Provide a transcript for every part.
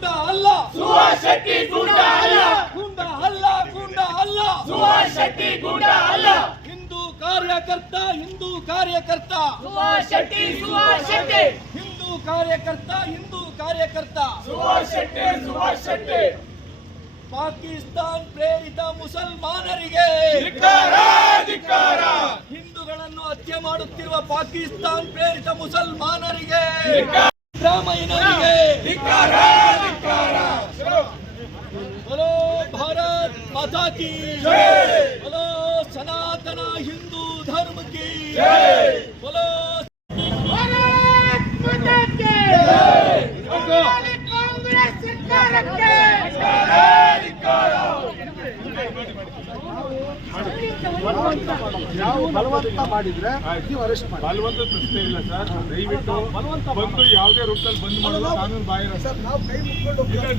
ಗುಂಡ ಅಲ್ಲ. ಸುಭಾಷ್ ಶೆಟ್ಟಿ ಗುಂಡ ಅಲ್ಲ. ಗುಂಡ ಅಲ್ಲ ಗುಂಡ ಅಲ್ಲ. ಸುಭಾಷ್ ಶೆಟ್ಟಿ ಗುಂಡ ಅಲ್ಲ. ಹಿಂದೂ ಕಾರ್ಯಕರ್ತ ಹಿಂದೂ ಕಾರ್ಯಕರ್ತ. ಸುಭಾಷ್ ಶೆಟ್ಟಿ ಸುಭಾಷ್ ಶೆಟ್ಟಿ ಹಿಂದೂ ಕಾರ್ಯಕರ್ತ ಹಿಂದೂ ಕಾರ್ಯಕರ್ತ. ಸುಭಾಷ್ ಶೆಟ್ಟಿ ಸುಭಾಷ್ ಶೆಟ್ಟಿ ಪಾಕಿಸ್ತಾನ್ ಪ್ರೇರಿತ ಮುಸಲ್ಮಾನರಿಗೆ ಹಿಂದೂಗಳನ್ನು ಹತ್ಯೆ ಮಾಡುತ್ತಿರುವ ಪಾಕಿಸ್ತಾನ್ ಪ್ರೇರಿತ ಮುಸಲ್ಮಾನರಿಗೆ ರಾಮಯ್ಯನವರಿಗೆ माता की जय। बोलो सनातन हिंदू धर्म की जय। बोलो ಭಾರತ್ ಮಾತಾ ಕಿ ಜೈ ಕಾಂಗ್ರೆಸ್ ಸರ್ಕಾರಕ್ಕೆ ನಾವು ಬಲವಂತ ಮಾಡಿದ್ರೆ ನೀವು ಅರೆಸ್ಟ್ ಮಾಡಿ ಬಲವಂತ ಪ್ರಶ್ನೆ ಇಲ್ಲ ಸರ್ ದಯವಿಟ್ಟು ಬಂದು ಯಾವುದೇ ರೂಟಲ್ಲಿ ಬಂದ್ ಮಾಡಲ್ಲ ಕಾನೂನು ಬಾಹಿರ ಸರ್ ನಾವು ಕೈ ಮುಟ್ಕೊಂಡು ಹೋಗ್ತೀವಿ.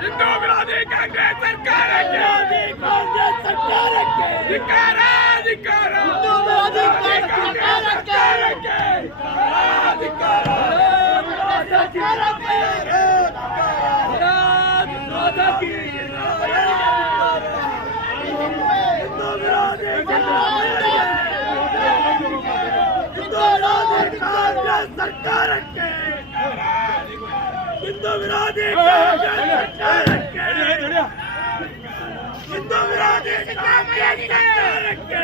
ಹಿಂದೂ ವಿರೋಧಿ ಕಾಂಗ್ರೆಸ್ ಸರ್ಕಾರಕ್ಕೆ ಕಾಂಗ್ರೆಸ್ ಸರ್ಕಾರಕ್ಕೆ ಮಾತಾ ಕಿ ಹಿಂದೂ ವಿರೋಧಿ ಕಾಂಗ್ರೆಸ್ ಸರ್ಕಾರಕ್ಕೆ ಕಾಂಗ್ರೆಸ್ ಸರ್ಕಾರಕ್ಕೆ ಸರ್ಕಾರಕ್ಕೆ. ಹಿಂದೂ ವಿರೋಧಿ ಹಿಂದೂ ವಿರೋಧಿ ಸರ್ಕಾರಕ್ಕೆ.